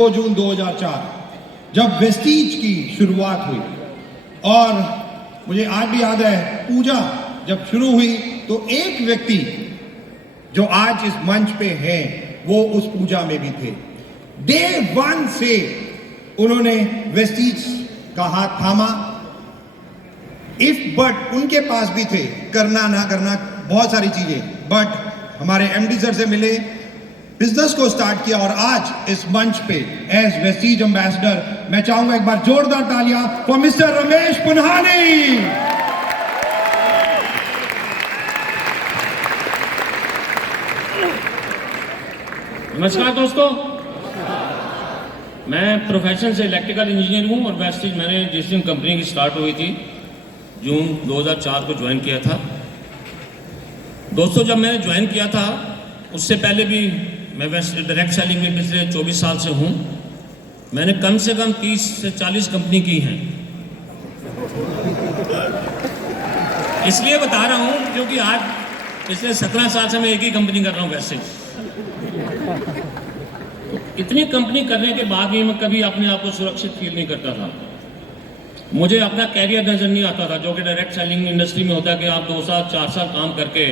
2 जून 2004 जब वेस्टीज की शुरुआत हुई, और मुझे आज भी याद है पूजा जब शुरू हुई तो एक व्यक्ति जो आज इस मंच पे है वो उस पूजा में भी थे। डे 1 से उन्होंने वेस्टीज का हाथ थामा। इफ बट उनके पास भी थे करना ना करना बहुत सारी चीजें, बट हमारे एमडी सर से मिले, बिजनेस को स्टार्ट किया, और आज इस मंच पे एज वेस्टीज एम्बेसडर मैं चाहूंगा एक बार जोरदार तालियां फॉर मिस्टर रमेश पुन्हानी। नमस्कार दोस्तों, मैं प्रोफेशन से इलेक्ट्रिकल इंजीनियर हूं और वेस्टीज मैंने जिस दिन कंपनी की स्टार्ट हुई थी जून 2004 को ज्वाइन किया था। दोस्तों, जब मैंने ज्वाइन किया था उससे पहले भी मैं डायरेक्ट सेलिंग में पिछले 24 साल से हूं। मैंने कम से कम 30 से 40 कंपनी की हैं। इसलिए बता रहा हूं क्योंकि आज पिछले 17 साल से मैं एक ही कंपनी कर रहा हूं वेस्टीज। इतनी कंपनी करने के बाद भी मैं कभी अपने आप को सुरक्षित फील नहीं करता था। मुझे अपना कैरियर नजर नहीं आता था, जो कि डायरेक्ट सेलिंग इंडस्ट्री में होता है कि आप 2 साल 4 साल काम करके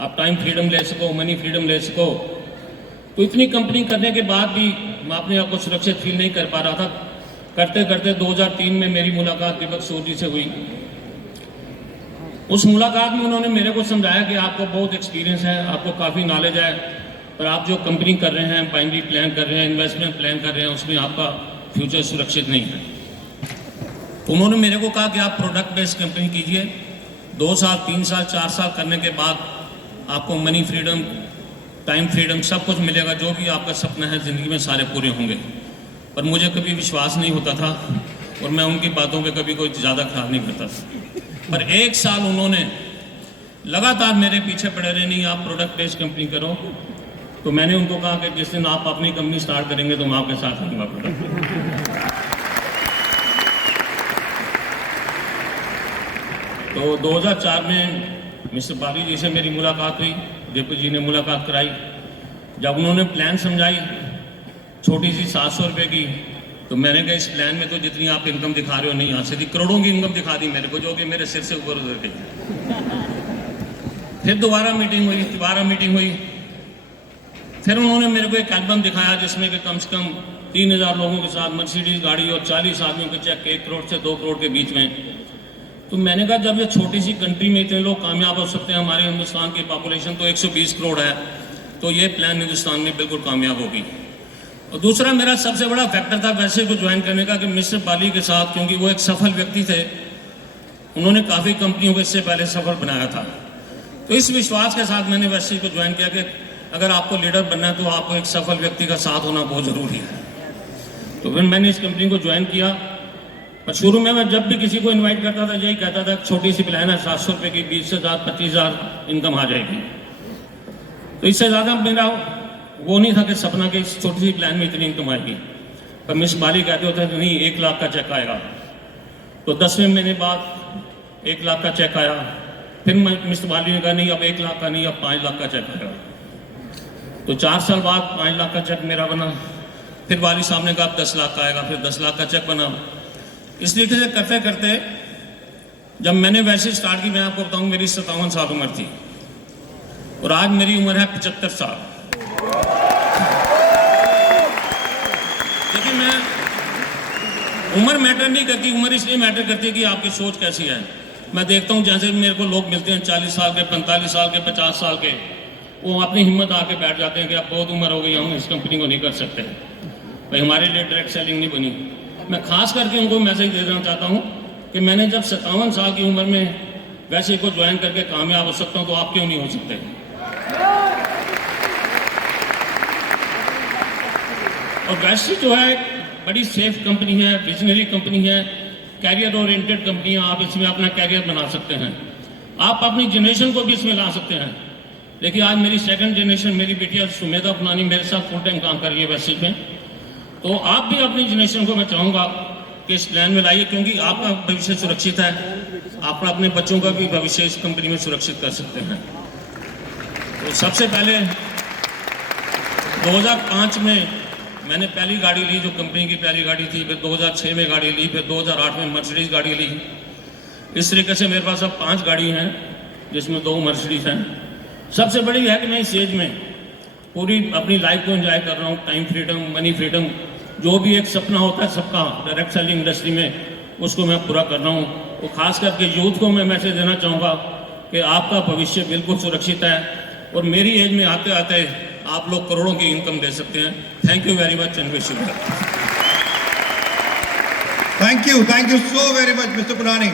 आप टाइम फ्रीडम ले सको, मनी फ्रीडम ले सको। तो इतनी कंपनी करने के बाद भी मैं अपने आप को सुरक्षित फील नहीं कर पा रहा था। करते करते 2003 में मेरी मुलाकात दीपक सूद जी से हुई। उस मुलाकात में उन्होंने मेरे को समझाया कि आपको बहुत एक्सपीरियंस है, आपको काफ़ी नॉलेज है, पर आप जो कंपनी कर रहे हैं, बाइनरी प्लान कर रहे हैं, इन्वेस्टमेंट प्लान कर रहे हैं, उसमें आपका फ्यूचर सुरक्षित नहीं है। उन्होंने मेरे को कहा कि आप प्रोडक्ट बेस्ड कंपनी कीजिए, 2 साल 3 साल 4 साल करने के बाद आपको मनी फ्रीडम, टाइम फ्रीडम सब कुछ मिलेगा, जो भी आपका सपना है ज़िंदगी में सारे पूरे होंगे। पर मुझे कभी विश्वास नहीं होता था और मैं उनकी बातों पे कभी कोई ज़्यादा ख्याल नहीं करता था। पर 1 साल उन्होंने लगातार मेरे पीछे पड़े रहे, नहीं आप प्रोडक्ट बेस्ड कंपनी करो। तो मैंने उनको कहा कि जिस दिन आप अपनी कंपनी स्टार्ट करेंगे तो मैं आपके साथ रहूँगा प्रोडक्ट। तो 2004 में मिस्टर बाली जी से मेरी मुलाकात हुई, दीपक जी ने मुलाकात कराई। जब उन्होंने प्लान समझाई छोटी सी 700 रुपये की, तो मैंने कहा इस प्लान में तो जितनी आप इनकम दिखा रहे हो नहीं आ सकती, करोड़ों की इनकम दिखा दी मेरे को, जो कि मेरे सिर से ऊपर उधर गई। फिर दोबारा मीटिंग हुई। फिर उन्होंने मेरे को एक एल्बम दिखाया जिसमें कि कम से कम 3000 लोगों के साथ मर्सिडीज गाड़ी और 40 आदमियों के चेक 1 करोड़ से 2 करोड़ के बीच में। तो मैंने कहा जब ये छोटी सी कंट्री में इतने लोग कामयाब हो सकते हैं, हमारे हिंदुस्तान की पॉपुलेशन तो 120 करोड़ है, तो ये प्लान हिंदुस्तान में बिल्कुल कामयाब होगी। और दूसरा मेरा सबसे बड़ा फैक्टर था वैसे को ज्वाइन करने का कि मिस्टर बाली के साथ, क्योंकि वो एक सफल व्यक्ति थे, उन्होंने काफ़ी कंपनियों को इससे पहले सफल बनाया था। तो इस विश्वास के साथ मैंने वैसे को ज्वाइन किया कि अगर आपको लीडर बनना है तो आपको एक सफल व्यक्ति का साथ होना बहुत ज़रूरी है। तो फिर मैंने इस कंपनी को ज्वाइन किया। पर शुरू में मैं जब भी किसी को इनवाइट करता था यही कहता था छोटी सी प्लान है, 700 रुपये की 20,000 25,000 इनकम आ जाएगी। तो इससे ज़्यादा मेरा वो नहीं था कि सपना कि इस छोटी सी प्लान में इतनी इनकम आएगी। पर मिस बाली कहते होते थे नहीं 1 लाख का चेक आएगा। तो 10वें महीने बाद 1 लाख का चेक आया। फिर मिस्टर बाली ने कहा नहीं अब 1 लाख का नहीं, अब 5 लाख का चेक आएगा। तो 4 साल बाद 5 लाख का चेक मेरा बना। फिर वाली साहब ने कहा 10 लाख का आएगा, फिर 10 लाख का चेक बना। इस तरीके से करते करते जब मैंने वैसे स्टार्ट की, मैं आपको बताऊं मेरी 57 साल उम्र थी और आज मेरी उम्र है 75 साल। देखिए, मैं उम्र मैटर नहीं करती, उम्र इसलिए मैटर करती है कि आपकी सोच कैसी है। मैं देखता हूं जैसे मेरे को लोग मिलते हैं 40 साल के, 45 साल के, 50 साल के, वो अपनी हिम्मत आके बैठ जाते हैं कि अब बहुत उम्र हो गई, हम इस कंपनी को नहीं कर सकते भाई, हमारे लिए डायरेक्ट सेलिंग नहीं बनी। मैं खास करके उनको मैसेज दे देना चाहता हूं कि मैंने जब 57 साल की उम्र में वैसे को ज्वाइन करके कामयाब हो सकता हूं, तो आप क्यों नहीं हो सकते। और वैसे जो है बड़ी सेफ कंपनी है, विजनरी कंपनी है, कैरियर ओरिएंटेड कंपनी है। आप इसमें अपना कैरियर बना सकते हैं, आप अपनी जनरेशन को भी इसमें ला सकते हैं। देखिए, आज मेरी 2nd जनरेशन, मेरी बेटिया सुमेधा पुनानी मेरे साथ फुल टाइम काम कर रही है वैसे में। तो आप भी अपनी जनरेशन को मैं चाहूँगा कि इस प्लान में लाइए, क्योंकि आपका भविष्य सुरक्षित है, आप अपने बच्चों का भी भविष्य इस कंपनी में सुरक्षित कर सकते हैं। तो सबसे पहले 2005 में मैंने पहली गाड़ी ली जो कंपनी की पहली गाड़ी थी, फिर 2006 में गाड़ी ली, फिर 2008 में मर्सिडीज गाड़ी ली। इस तरीके से मेरे पास अब 5 गाड़ी हैं, जिसमें 2 मर्सिडीज हैं। सबसे बड़ी है कि मैं इस एज में पूरी अपनी लाइफ को एंजॉय कर रहा हूँ। टाइम फ्रीडम, मनी फ्रीडम, जो भी एक सपना होता है सबका डायरेक्ट सेलिंग इंडस्ट्री में, उसको मैं पूरा कर रहा हूँ। तो खास करके यूथ को मैं मैसेज देना चाहूँगा कि आपका भविष्य बिल्कुल सुरक्षित है और मेरी एज में आते आते आप लोग करोड़ों की इनकम दे सकते हैं। Thank you very much and wish you well. Thank you so very much mister पुरानी।